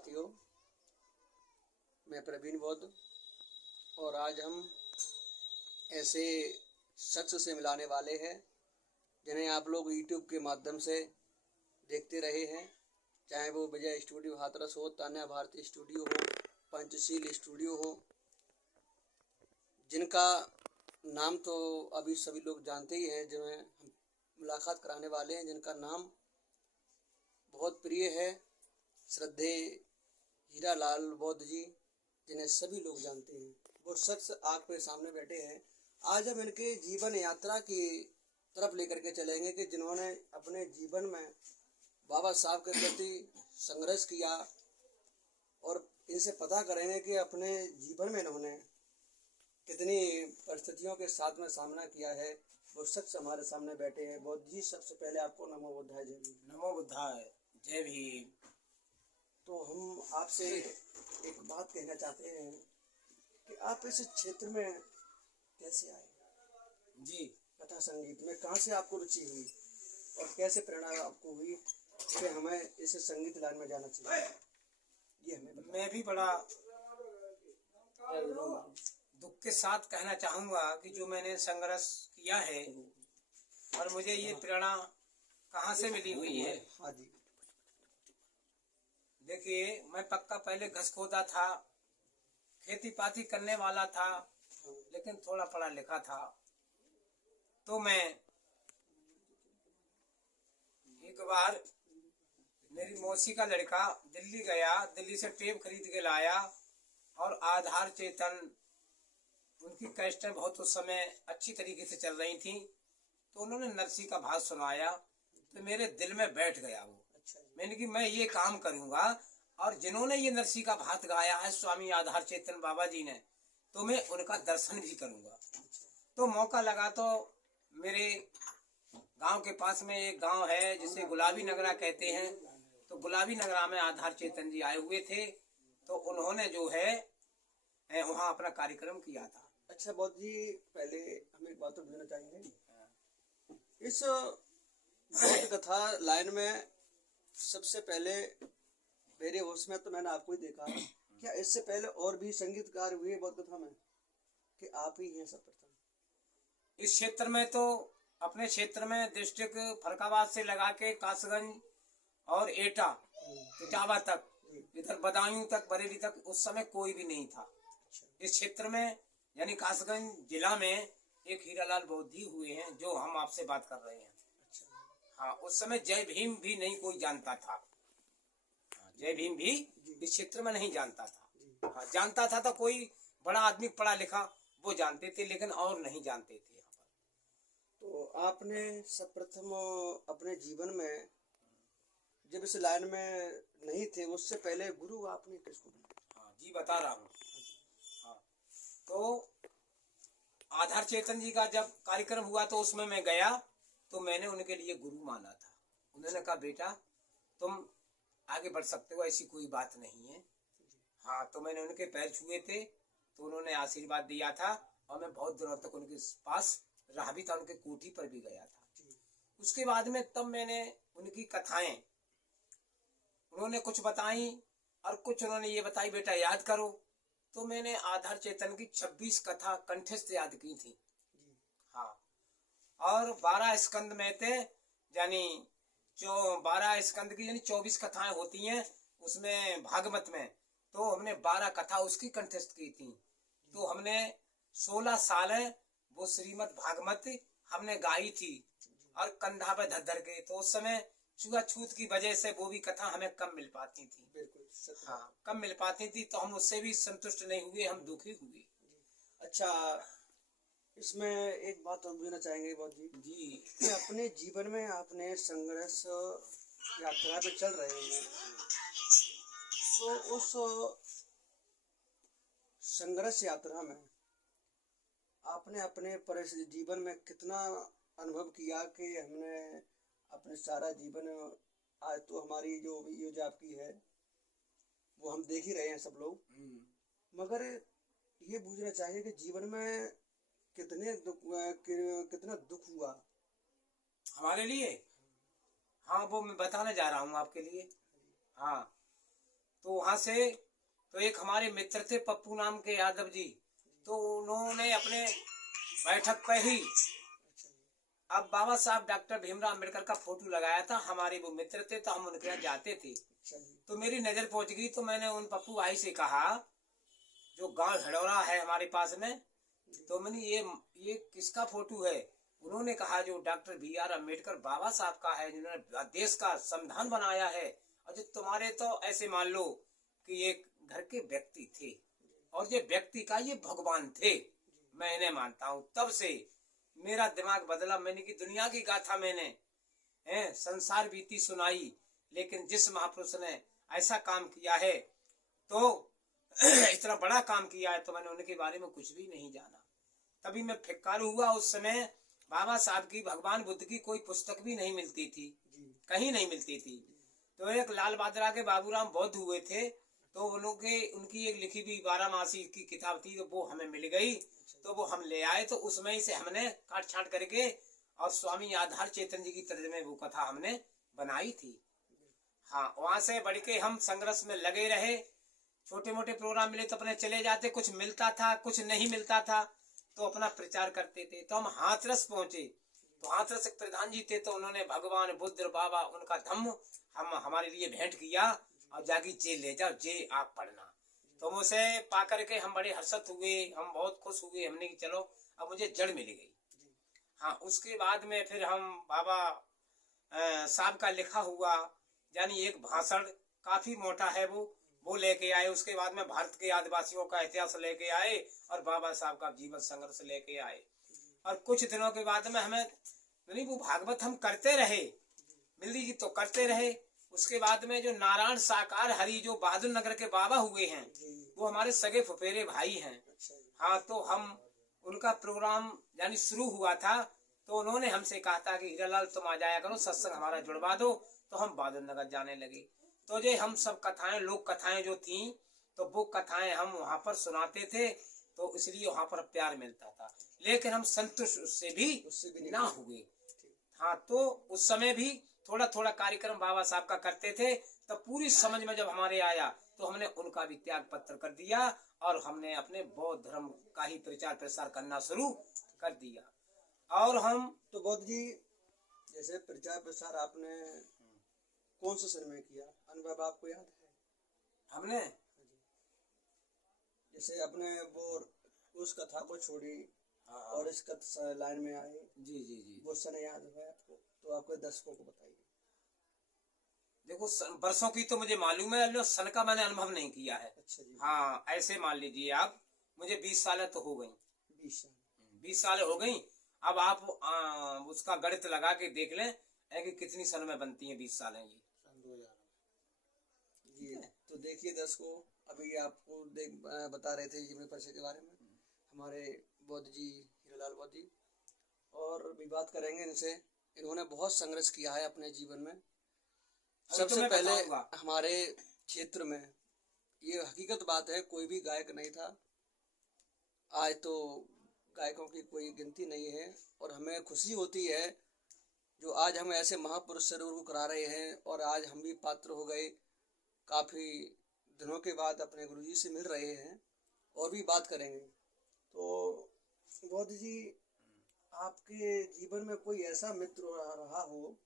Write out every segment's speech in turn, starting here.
साथियों, मैं प्रवीण बौद्ध और आज हम ऐसे शख्स से मिलाने वाले हैं जिन्हें आप लोग यूट्यूब के माध्यम से देखते रहे हैं, चाहे वो विजय स्टूडियो हाथरस हो, तान्या भारती स्टूडियो हो, पंचशील स्टूडियो हो, जिनका नाम तो अभी सभी लोग जानते ही हैं। जिन्हें हम मुलाकात कराने वाले हैं, जिनका नाम बहुत प्रिय है, श्रद्धेय हीरालाल बौद्ध जी, जिन्हें सभी लोग जानते हैं। वो शख्स आपके सामने बैठे हैं। आज हम इनके जीवन यात्रा की तरफ लेकर के चलेंगे कि जिन्होंने अपने जीवन में बाबा साहब के प्रति संघर्ष किया, और इनसे पता करेंगे कि अपने जीवन में इन्होंने कितनी परिस्थितियों के साथ में सामना किया है। वो शख्स हमारे सामने बैठे हैं। बौद्ध जी, सबसे पहले आपको नमो बुद्धाय, जय भीम। नमो बुद्धाय, जय भीम। तो हम आपसे एक बात कहना चाहते हैं कि आप इस क्षेत्र में कैसे आए? जी, कथा संगीत में कहाँ से आपको रुचि हुई और कैसे प्रेरणा आपको हुई कि हमें इस संगीत लाइन में जाना चाहिए? ये हमें बताइए। मैं भी बड़ा दुख के साथ कहना चाहूँगा कि जो मैंने संघर्ष किया है और मुझे ये प्रेरणा कहाँ से मिली हुई है। हाँ जी। देखिए, मैं पक्का पहले घस खोदा था, खेती पाती करने वाला था, लेकिन थोड़ा पढ़ा लिखा था। तो मैं एक बार मेरी मौसी का लड़का दिल्ली गया, दिल्ली से टेप खरीद के लाया और आधार चेतन उनकी कैस्टें बहुत उस समय अच्छी तरीके से चल रही थी, तो उन्होंने नरसी का भाव सुनाया तो मेरे दिल में बैठ गया वो। मैंने कि मैं ये काम करूंगा, और जिन्होंने ये नरसी का भात गाया है स्वामी आधार चेतन बाबा जी ने, तो मैं उनका दर्शन भी करूंगा। तो मौका लगा तो मेरे गांव के पास में एक गांव है जिसे गुलाबी नगरा कहते हैं, तो गुलाबी नगरा में आधार चेतन जी आए हुए थे, तो उन्होंने जो है वहाँ अपना कार्यक्रम किया था। अच्छा बौद्ध जी, पहले हम एक बात तो बताना चाहेंगे। इस बौद्ध कथा लाइन में सबसे पहले मेरे होश में तो मैंने आपको ही देखा। क्या इससे पहले और भी संगीतकार हुए बौद्ध कथा में कि आप ही हैं सर्वप्रथम? इस क्षेत्र में तो अपने क्षेत्र में डिस्ट्रिक्ट फरकाबाद से लगा के कासगंज और एटा इटावा तक, इधर बदायूं तक, बरेली तक उस समय कोई भी नहीं था। इस क्षेत्र में यानी कासगंज जिला में एक हीरालाल बौद्ध जी हुए हैं जो हम आपसे बात कर रहे हैं। हाँ, उस समय जय भीम भी नहीं कोई जानता था। जय भीम भी इस क्षेत्र में नहीं जानता था। हाँ, जानता था तो कोई बड़ा आदमी पढ़ा लिखा वो जानते थे, लेकिन और नहीं जानते थे यहाँ पर। तो आपने सर्वप्रथम अपने जीवन में जब इस लाइन में नहीं थे, उससे पहले गुरु आपने किसको बनाया? हाँ जी, बता रहा हूँ। हाँ, तो आधार चेतन जी का जब कार्यक्रम हुआ तो उसमें मैं गया, तो मैंने उनके लिए गुरु माना था। उन्होंने कहा बेटा तुम आगे बढ़ सकते हो, ऐसी कोई बात नहीं है। हाँ, तो मैंने उनके पैर छुए थे, तो उन्होंने आशीर्वाद दिया था, और मैं बहुत दिनों तक उनके पास रहा भी था, उनके कोठी पर भी गया था। उसके बाद में तब मैंने उनकी कथाएं उन्होंने कुछ बताई, और कुछ उन्होंने ये बताई बेटा याद करो। तो मैंने आधार चेतन की 26 कथा कंठस्थ याद की थी। हाँ, और 12 स्कंद में थे, यानी 12 स्कंद की यानी 24 कथाएं होती हैं उसमें भागवत में, तो हमने 12 कथा उसकी कंठस्थ की थी। तो हमने 16 साल वो श्रीमद् भागवत हमने गाई थी, और कंधा पे धर के। तो उस समय छुआछूत की वजह से वो भी कथा हमें कम मिल पाती थी। बिल्कुल। हाँ, कम मिल पाती थी, तो हम उससे भी संतुष्ट नहीं हुए, हम दुखी हुए। अच्छा, इसमें एक बात हम कहना चाहेंगे बौद्ध जी कि अपने जीवन में आपने संघर्ष यात्रा पे चल रहे हैं, तो उस संघर्ष यात्रा में आपने अपने जीवन में कितना अनुभव किया कि हमने अपने सारा जीवन, आज तो हमारी जो यूज आपकी है वो हम देख ही रहे हैं सब लोग, मगर ये पूछना चाहिए कि जीवन में कितना दुख हुआ हमारे लिए। हाँ, वो मैं बताने जा रहा हूँ आपके लिए। हाँ, तो वहां से तो एक हमारे मित्र थे पप्पू नाम के यादव जी, तो उन्होंने अपने बैठक पे ही अब बाबा साहब डॉक्टर भीमराव अम्बेडकर का फोटो लगाया था। हमारे वो मित्र थे तो हम उनके यहाँ जाते थे, तो मेरी नजर पहुंच गई। तो मैंने उन पप्पू भाई से कहा, जो गांव हड़ौरा है हमारे पास में, तो मैंने ये किसका फोटो है? उन्होंने कहा जो डॉक्टर बी आर अम्बेडकर बाबा साहब का है, जिन्होंने देश का संविधान बनाया है। और जो तुम्हारे तो ऐसे मान लो कि एक घर के व्यक्ति थे, और ये व्यक्ति का ये भगवान थे, मैं इन्हें मानता हूँ। तब से मेरा दिमाग बदला। मैंने की दुनिया की गाथा मैंने संसार बीती सुनाई, लेकिन जिस महापुरुष ने ऐसा काम किया है, तो इतना बड़ा काम किया है, तो मैंने उनके बारे में कुछ भी नहीं जाना। तभी मैं फिक्कार हुआ। उस समय बाबा साहब की, भगवान बुद्ध की कोई पुस्तक भी नहीं मिलती थी, कहीं नहीं मिलती थी। तो एक लाल बादरा के बाबूराम बौद्ध हुए थे, तो उनकी एक लिखी हुई 12 मासी की किताब थी, तो वो हमें मिल गई। तो वो हम ले आए, तो उसमें ही से हमने काट छाट करके और स्वामी आधार चेतन जी की तर्जुमे वो कथा हमने बनाई थी। हाँ, वहां से बढ़ के हम संघर्ष में लगे रहे। छोटे मोटे प्रोग्राम मिले तो अपने चले जाते, कुछ मिलता था कुछ नहीं मिलता था, तो अपना प्रचार करते थे। तो हम हाथरस पहुंचे, तो हाथरस एक प्रधान जी थे, तो उन्होंने भगवान बुद्ध बाबा उनका धम्म हमारे लिए भेंट किया, और जाके जे ले जाओ, जे आप पढ़ना। तो उसे पा करके हम बड़े हर्षित हुए, हम बहुत खुश हुए। हमने कि चलो अब मुझे जड़ मिल गई। हाँ, उसके बाद में फिर हम बाबा साहब का लिखा हुआ, यानी एक भाषण काफी मोटा है, वो लेके आए। उसके बाद में भारत के आदिवासियों का इतिहास लेके आए, और बाबा साहब का जीवन संघर्ष लेके आए। और कुछ दिनों के बाद में हमें नहीं, वो भागवत हम करते रहे, मिल्ली जी तो करते रहे। उसके बाद में जो नारायण साकार हरि जो बहादुर नगर के बाबा हुए हैं, वो हमारे सगे फुफेरे भाई हैं। हाँ, तो हम उनका प्रोग्राम यानी शुरू हुआ था, तो उन्होंने हमसे कहा था कि हीरालाल तुम आ जाया करो, सत्संग हमारा जुड़वा दो। तो हम बहादुर नगर जाने लगे। तो ये हम सब कथाएं, लोक कथाएं जो थी, तो वो कथाएं हम वहां पर सुनाते थे, तो इसलिए वहां पर प्यार मिलता था। लेकिन हम संतुष्ट उससे भी ना हुए। हाँ, तो उस समय भी थोड़ा थोड़ा कार्यक्रम बाबा साहब का करते थे। तो पूरी समझ में जब हमारे आया, तो हमने उनका भी त्याग पत्र कर दिया, और हमने अपने बौद्ध धर्म का ही प्रचार प्रसार करना शुरू कर दिया। और हम तो बौद्ध जी, जैसे प्रचार प्रसार आपने कौन से सन में किया, अनुभव आपको याद है? हमने जैसे अपने वो उस कथा को छोड़ी और इस कथा लाइन में आए, जी वो सन याद है आपको? तो आपके दर्शकों को बताइए। देखो, वर्षों की तो मुझे मालूम है, सन का मैंने अनुभव नहीं किया है। अच्छा जी। हाँ, ऐसे मान लीजिए आप, मुझे 20 साल तो हो गई। 20 साल हो गई। अब आप उसका गणित लगा के देख लें कि कितनी सन में बनती है 20 साल है ये। जी, तो देखिए दर्शकों, अभी आपको बता रहे थे जीवन परिचय के बारे में हमारे बौद्ध जी, हीरालाल बौद्ध जी, और भी बात करेंगे इनसे। इन्होंने बहुत संघर्ष किया है अपने जीवन में। सबसे पहले हमारे क्षेत्र में ये हकीकत बात है, कोई भी गायक नहीं था। आज तो गायकों की कोई गिनती नहीं है, और हमें खुशी होती है जो आज हम ऐसे महापुरुष से रूबरू करा रहे हैं, और आज हम भी पात्र हो गए। काफ़ी दिनों के बाद अपने गुरुजी से मिल रहे हैं, और भी बात करेंगे। तो बौद्ध जी, आपके जीवन में कोई ऐसा मित्र रहा हो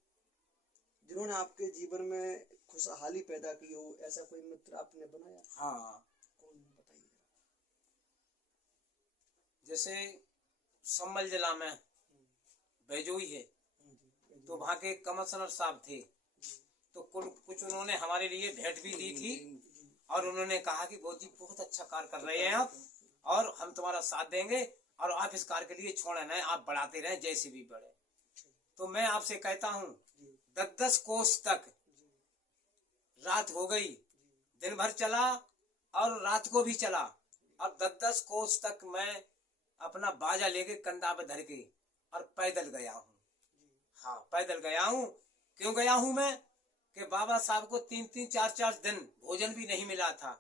जिन्होंने आपके जीवन में खुशहाली पैदा की हो, ऐसा कोई मित्र आपने बनाया? हाँ, कौन, बताइए। जैसे संभल जिला में बैजोई है, तो वहाँ के कमिश्नर साहब थे, तो कुछ उन्होंने हमारे लिए भेंट भी दी थी, और उन्होंने कहा कि बौद्ध जी बहुत अच्छा कार्य कर रहे हैं आप, और हम तुम्हारा साथ देंगे, और आप इस कार्य के लिए छोड़े ना, आप बढ़ाते रहें जैसे भी बढ़े। तो मैं आपसे कहता हूँ, 10-10 कोस तक रात हो गई, दिन भर चला और रात को भी चला, और 10-10 कोस तक मैं अपना बाजा लेके कंधा पे धर के और पैदल गया हूँ। हाँ, पैदल गया हूँ। क्यों गया हूँ मैं? कि बाबा साहब को 3-3, 4-4 दिन भोजन भी नहीं मिला था,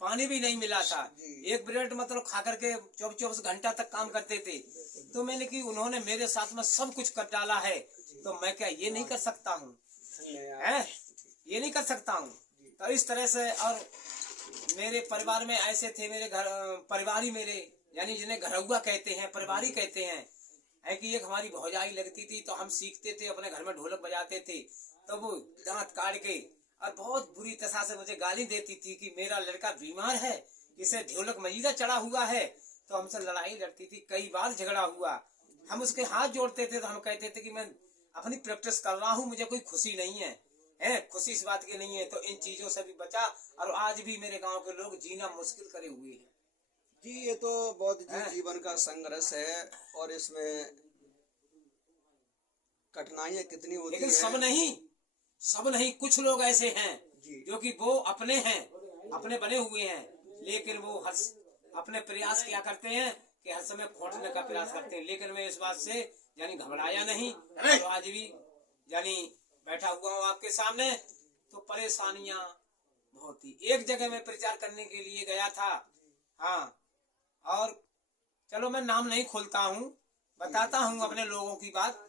पानी भी नहीं मिला था। एक ब्रेड मतलब खा करके 24 घंटा तक काम करते थे। तो मैंने कि उन्होंने मेरे साथ में सब कुछ कर डाला है, तो मैं क्या ये नहीं कर सकता हूँ? ये नहीं कर सकता हूँ? तो इस तरह से। और मेरे परिवार में ऐसे थे, मेरे घर परिवारी मेरे, यानी जिन्हें घरौआ कहते हैं, परिवारी कहते हैं, है कि एक हमारी भौजाई लगती थी, तो हम सीखते थे, अपने घर में ढोलक बजाते थे, तो वो दांत काट के और बहुत बुरी तरह से मुझे गाली देती थी कि मेरा लड़का बीमार है, इसे ढोलक मजीदा चढ़ा हुआ है। तो हमसे लड़ाई लड़ती थी, कई बार झगड़ा हुआ। हम उसके हाथ जोड़ते थे तो हम कहते थे कि मैं अपनी प्रैक्टिस कर रहा हूँ, मुझे कोई खुशी नहीं है, खुशी इस बात की नहीं है। तो इन चीजों से भी बचा, और आज भी मेरे गांव के लोग जीना मुश्किल करे हुए हैं। जी, ये तो बौद्ध जी जीवन का संघर्ष है, और इसमें कठिनाइयां कितनी होती लेकिन है। सब नहीं, कुछ लोग ऐसे हैं जी। जो कि वो अपने हैं, अपने बने हुए हैं, लेकिन वो अपने प्रयास क्या करते हैं कि हर समय खोटने का प्रयास करते हैं। लेकिन मैं इस बात से यानी घबराया नहीं, और आज भी यानी बैठा हुआ हूँ आपके सामने। तो परेशानियां बहुत थी। एक जगह मैं प्रचार करने के लिए गया था, हाँ, और चलो मैं नाम नहीं खोलता हूँ, बताता हूँ अपने लोगों की बात।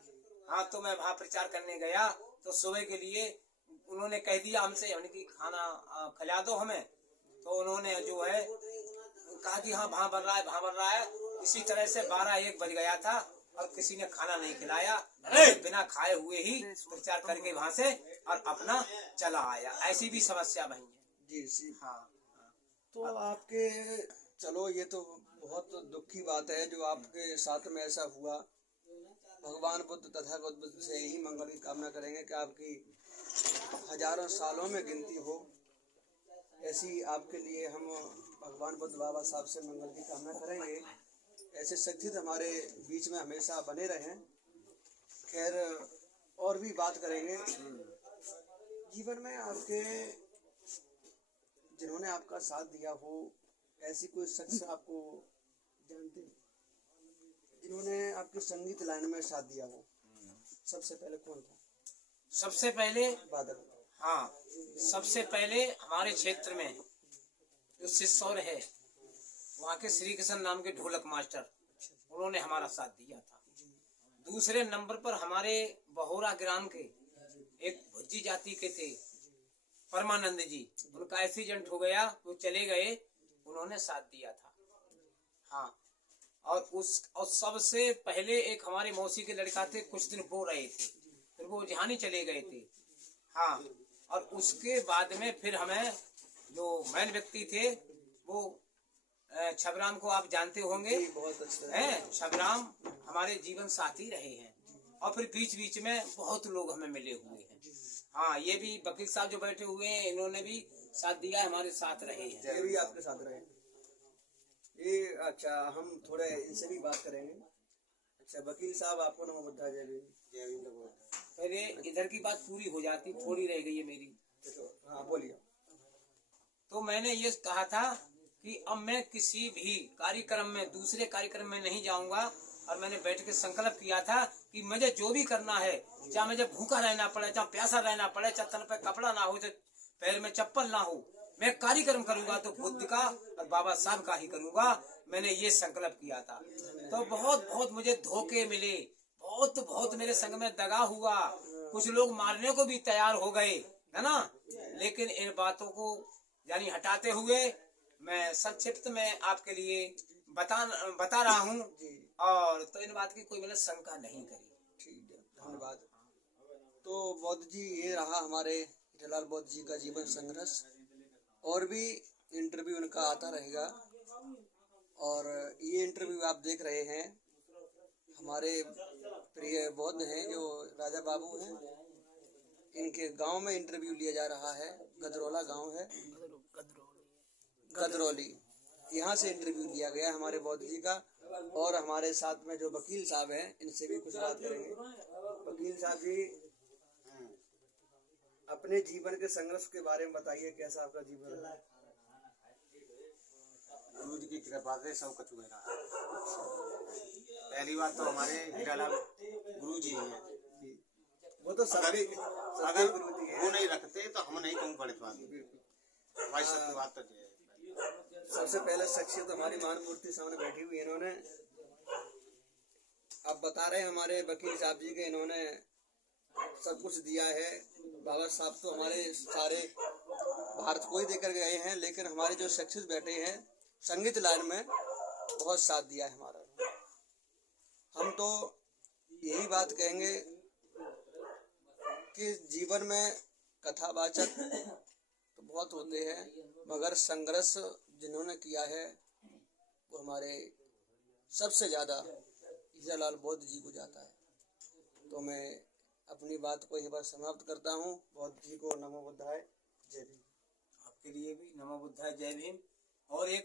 हाँ, तो मैं वहाँ प्रचार करने गया, तो सुबह के लिए उन्होंने कह दिया हमसे, यानी कि खाना खिला दो हमें। तो उन्होंने जो है कहा कि हाँ वहाँ बन रहा है। इसी तरह से 12-1 बज गया था, और किसी ने खाना नहीं खिलाया, बिना खाए हुए ही प्रचार करके वहाँ से और अपना चला आया। ऐसी भी समस्या बनी है। जी। हाँ। तो आपके, चलो ये तो बहुत दुख की बात है जो आपके साथ में ऐसा हुआ। भगवान बुद्ध तथा बुद्ध से यही मंगल की कामना करेंगे कि आपकी हजारों सालों में गिनती हो। ऐसी आपके लिए हम भगवान बुद्ध बाबा साहब से मंगल की कामना करेंगे। ऐसे शक्ति हमारे बीच में हमेशा बने रहें। खैर, और भी बात करेंगे। जीवन में आपके जिन्होंने आपका साथ दिया हो, ऐसी कोई शख्स आपको जानते हैं जिन्होंने आपकी संगीत लाइन में साथ दिया हो? सबसे पहले कौन था? सबसे पहले बादल। हाँ, सबसे पहले हमारे क्षेत्र में जो सिसौर है, वहाँ के श्री कृष्ण नाम के ढोलक मास्टर, उन्होंने हमारा साथ दिया था। दूसरे नंबर पर हमारे बहोरा ग्राम के एक भुज्जी जाति के थे, परमानंद जी, उनका एक्सीडेंट हो गया, वो चले गए, उन्होंने साथ दिया था। हाँ, और सबसे पहले एक हमारे मौसी के लड़का थे, कुछ दिन वो रहे थे, फिर वो जहानी चले गए थे। हाँ, और उसके बाद में फिर हमें जो मैन व्यक्ति थे वो छबराम को आप जानते होंगे, बहुत अच्छा है। छबराम हमारे जीवन साथी रहे हैं, और फिर बीच बीच में बहुत लोग हमें मिले हुए हैं। हाँ, ये भी वकील साहब जो बैठे हुए हैं, इन्होंने भी साथ दिया, हमारे साथ रहे हैं। ये भी आपके साथ रहे। ये अच्छा, हम थोड़े इनसे भी बात करेंगे। अच्छा वकील साहब, आपको नमो बुद्धा। जय भीम। पहले इधर की बात पूरी हो जाती, थोड़ी रह गई है मेरी। हाँ बोलिए। तो मैंने ये कहा था कि अब मैं किसी भी कार्यक्रम में, दूसरे कार्यक्रम में नहीं जाऊंगा, और मैंने बैठ के संकल्प किया था कि मुझे जो भी करना है, चाहे मुझे भूखा रहना पड़े, चाहे प्यासा रहना पड़े, चाहे तन पे कपड़ा ना हो, चाहे पैर में चप्पल ना हो, मैं कार्यक्रम करूंगा तो बुद्ध का और बाबा साहब का ही करूंगा। मैंने ये संकल्प किया था। तो बहुत मुझे धोखे मिले, बहुत मेरे संग में दगा हुआ, कुछ लोग मारने को भी तैयार हो गए, है ना। लेकिन इन बातों को यानी हटाते हुए मैं संक्षिप्त में आपके लिए बता रहा हूँ, और तो इन बात की कोई मैंने शंका नहीं करी। ठीक है, धन्यवाद। तो बौद्ध जी, ये रहा हमारे हीरालाल बौद्ध जी का जीवन संघर्ष। और भी इंटरव्यू उनका आता रहेगा, और ये इंटरव्यू आप देख रहे हैं, हमारे प्रिय बौद्ध हैं जो राजा बाबू हैं, इनके गांव में इंटरव्यू लिया जा रहा है। गदरौला गांव है, गदरौली, यहाँ से इंटरव्यू लिया गया हमारे बौद्ध जी का। और हमारे साथ में जो वकील साहब हैं, इनसे भी कुछ बात करेंगे। वकील साहब जी, अपने जीवन के संघर्ष के बारे में बताइए, कैसा आपका जीवन रहा? गुरु जी की कृपा से सब कुछ हुआ रहा। पहली बात तो हमारे हीरालाल गुरु जी हैं, वो तो सभी अगर वो नहीं रखते तो हम नहीं कहूँ पढ़ पाते। भाई सत्य बात तो है। सबसे पहले शख्सियत हमारी महान मूर्ति सामने बैठी हुई है। इन्होंने, अब बता रहे हैं हमारे वकील साहब जी के, इन्होंने सब कुछ दिया है। बाबा साहब तो हमारे सारे भारत को ही देकर गए हैं, लेकिन हमारे जो शिक्षित बैठे हैं संगीत लाइन में बहुत साथ दिया है हमारा। हम तो यही बात कहेंगे कि जीवन में कथावाचक तो बहुत होते हैं, मगर संघर्ष जिन्होंने किया है वो हमारे सबसे ज़्यादा हीरालाल बौद्ध जी को जाता है। तो मैं अपनी बात को यहीं पर समाप्त करता हूँ। बौद्ध जी को नमो बुद्धाय, जय भीम। आपके लिए भी नमो बुद्धाय, जय भीम। और एक